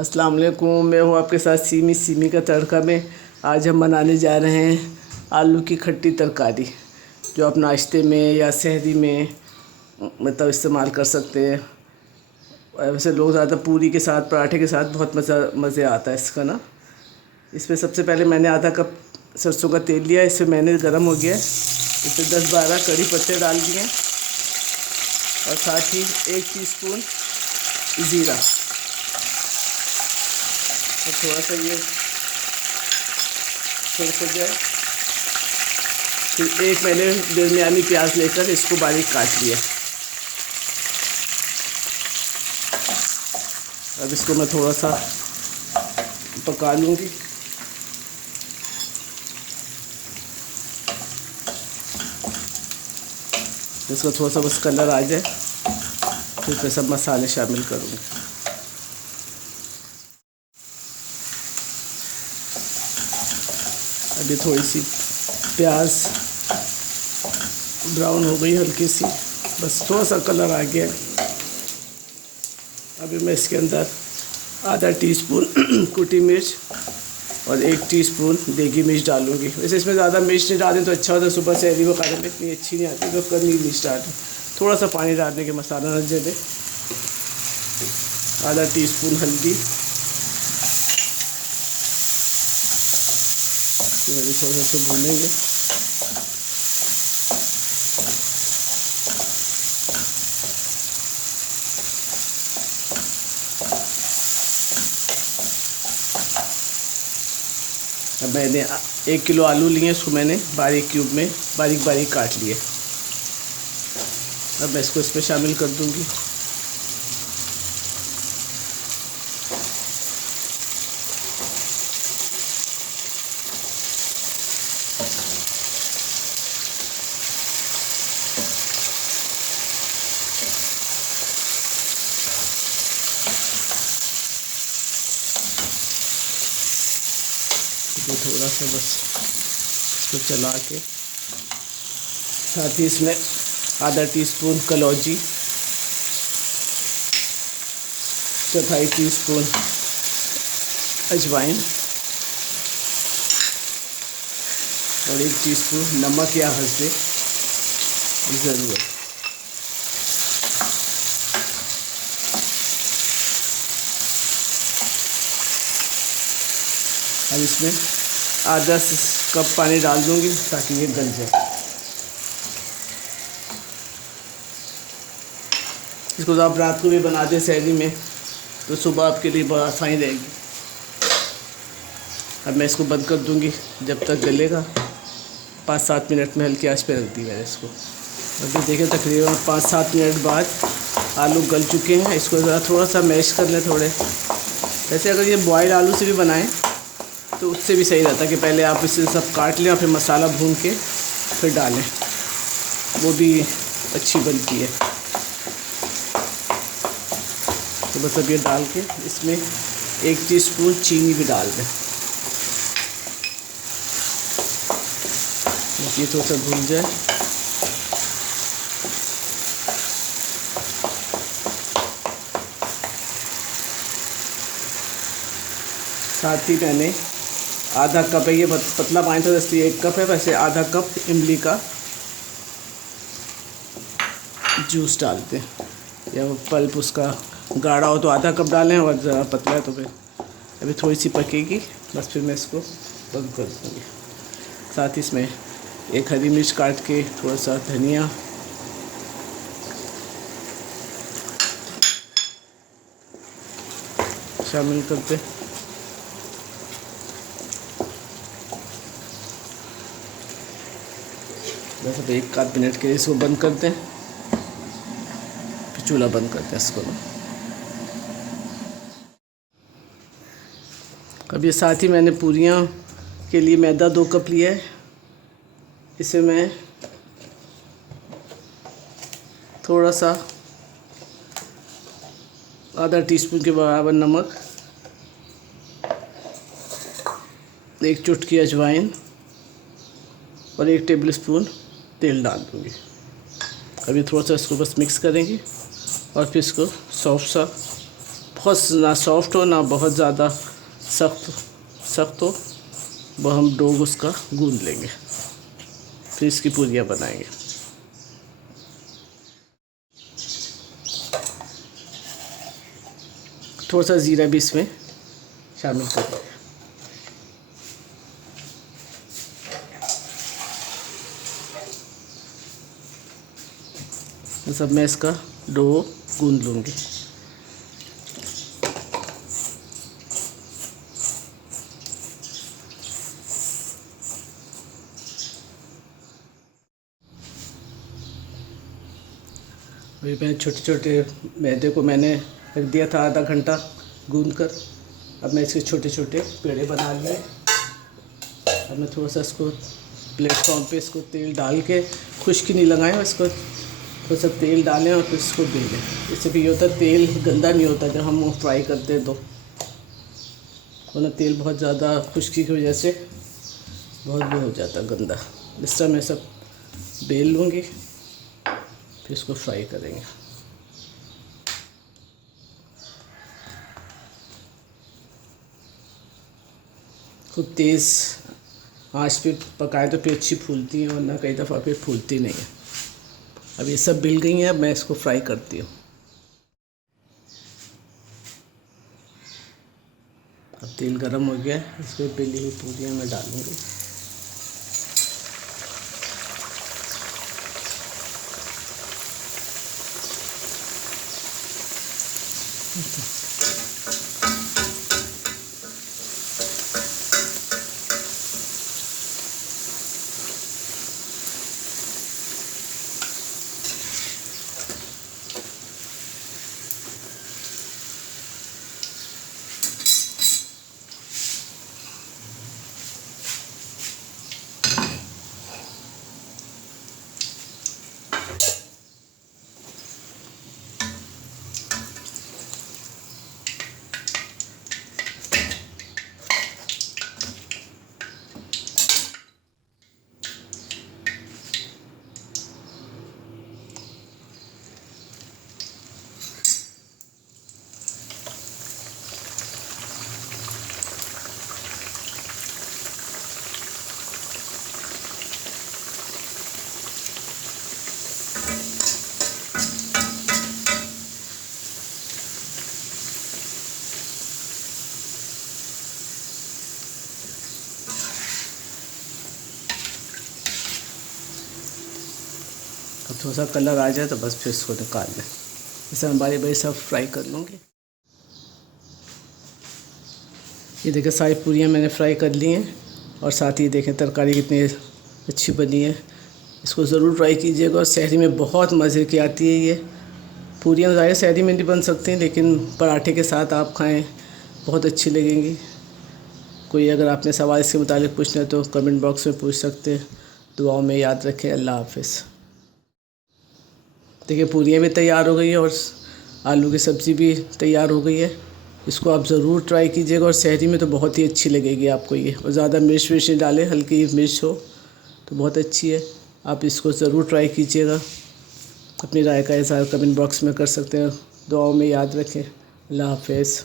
अस्सलाम वालेकुम। मैं हूँ आपके साथ सीमी का तड़का में। आज हम बनाने जा रहे हैं आलू की खट्टी तरकारी, जो आप नाश्ते में या सहरी में मतलब इस्तेमाल कर सकते हैं। वैसे लोग ज़्यादा पूरी के साथ, पराठे के साथ बहुत मज़े आता है इसका ना। इसमें सबसे पहले मैंने आधा कप सरसों का तेल लिया। इससे मैंने गर्म हो गया, इसमें 10-12 कड़ी पत्ते डाल दिए और साथ ही 1 टीस्पून ज़ीरा और थोड़ा सा ये हो जाए। फिर एक मैंने दरमियानी प्याज लेकर इसको बारीक काट लिया। अब इसको मैं थोड़ा सा पका लूँगी। इसका थोड़ा सा बस कलर आ जाए, फिर मैं सब मसाले शामिल करूँगी। अभी थोड़ी सी प्याज ब्राउन हो गई हल्की सी, बस थोड़ा सा कलर आ गया। अभी मैं इसके अंदर आधा टीस्पून कुटी मिर्च और 1 टीस्पून देगी मिर्च डालूँगी। वैसे इसमें ज़्यादा मिर्च नहीं डालें तो अच्छा होता है, सुबह सहरी वो खाने में इतनी अच्छी नहीं आती, तो कम ही मिर्च डालें। थोड़ा सा पानी डालने के मसाला न जले। आधा टीस्पून हल्दी, अभी थोड़ा सा भूनेंगे। अब मैंने 1 किलो आलू लिए, उसको मैंने बारीक क्यूब में बारीक काट लिए। अब मैं इसको इसमें शामिल कर दूंगी। तो थोड़ा सा बस इसको चला के, साथ ही इसमें आधा टीस्पून कलौंजी, 1/4 टीस्पून अजवाइन और 1 टीस्पून नमक या हल्दी ज़रूरत। अब इसमें आधा कप पानी डाल दूंगी ताकि ये गल जाए। इसको तो आप रात को भी बना दें सहरी में, तो सुबह आपके लिए बहुत आसानी रहेगी। अब मैं इसको बंद कर दूंगी जब तक गलेगा। 5-7 मिनट में हल्की आंच पे रख दी मैंने इसको। अभी देखें तकरीबन 5-7 मिनट बाद आलू गल चुके हैं। इसको ज़रा थोड़ा सा मैश कर लें थोड़े। वैसे अगर ये बॉयल आलू से भी बनाएं तो उससे भी सही रहता है कि पहले आप इसे सब काट लें और फिर मसाला भून के फिर डालें, वो भी अच्छी बनती है। तो बस अब ये डाल के इसमें 1 टीस्पून चीनी भी डाल दें। बस ये थोड़ा सा भून जाए। साथ ही मैंने आधा कप है, ये पतला पानी था इसलिए 1 कप है, वैसे आधा कप इमली का जूस डालते हैं, या पल्प उसका गाढ़ा हो तो आधा कप डालें और ज़रा पतला है तो फिर। अभी थोड़ी सी पकेगी, बस फिर मैं इसको बंद कर दूँगी। साथ ही इसमें 1 हरी मिर्च काट के, थोड़ा सा धनिया, शामिल करते हैं। बस अब 1-8 मिनट के लिए इसको बंद करते हैं, फिर चूल्हा बंद करते हैं इसको। अब ये साथ ही मैंने पूरियाँ के लिए मैदा 2 कप लिया है। इसे मैं थोड़ा सा आधा टीस्पून के बराबर नमक, 1 चुटकी अजवाइन और 1 टेबलस्पून तेल डाल दूँगी। अभी थोड़ा सा इसको बस मिक्स करेंगे और फिर इसको सॉफ्ट सा बहुत ना सॉफ्ट हो ना बहुत ज़्यादा सख्त सख्त हो, वो हम डो उसका गूंद लेंगे, फिर इसकी पूरियाँ बनाएंगे। थोड़ा सा ज़ीरा भी इसमें शामिल करेंगे। सब मैं इसका डो गूंद लूँगी। अभी मैं छोटे छोटे मैदे को मैंने रख दिया था आधा घंटा गूंद कर। अब मैं इसके छोटे छोटे पेड़े बना लिए। अब मैं थोड़ा सा इसको प्लेटफॉर्म पे इसको तेल डाल के, खुश्की नहीं लगाएं, इसको थोड़ा सा तेल डालें और फिर इसको बेलें। इससे भी ये होता है तेल गंदा नहीं होता जब हम वो फ्राई करते हैं तो, वरना तेल बहुत ज़्यादा खुश्की की वजह से बहुत वो हो जाता है गंदा। इस तरह मैं सब बेल लूँगी, फिर इसको फ्राई करेंगे। खूब तेज़ आंच पे पकाए तो फिर अच्छी फूलती हैं, वरना कई दफ़ा फिर फूलती नहीं है। अब ये सब बिल गई हैं, अब मैं इसको फ्राई करती हूँ। अब तेल गरम हो गया है, इस पर बेली हुई पूरियाँ मैं डालूँगी। अब थोड़ा सा कलर आ जाए तो बस फिर इसको निकाल लें। इसे हम बारी बारी सब फ्राई कर लूँगी। ये देखिए सारी पूरियाँ मैंने फ्राई कर ली हैं, और साथ ही देखें तरकारी कितनी अच्छी बनी है। इसको ज़रूर ट्राई कीजिएगा, और सहरी में बहुत मज़े की आती है ये पूरियाँ। ज़ाहिर सहरी में नहीं बन सकती, लेकिन पराठे के साथ आप खाएँ बहुत अच्छी लगेंगी। कोई अगर आपने सवाल इसके मुताबिक पूछना है तो कमेंट बॉक्स में पूछ सकते हैं। दुआओं में याद रखें। अल्लाह हाफ़िज़। देखिए पूरियाँ भी तैयार हो गई है और आलू की सब्ज़ी भी तैयार हो गई है। इसको आप ज़रूर ट्राई कीजिएगा, और सहरी में तो बहुत ही अच्छी लगेगी आपको ये। और ज़्यादा मिर्च विर्च नहीं डालें, हल्की मिर्च हो तो बहुत अच्छी है। आप इसको ज़रूर ट्राई कीजिएगा। अपनी राय का इज़हार कमेंट बॉक्स में कर सकते हैं। दुआओं में याद रखें। अल्लाह हाफ़िज़।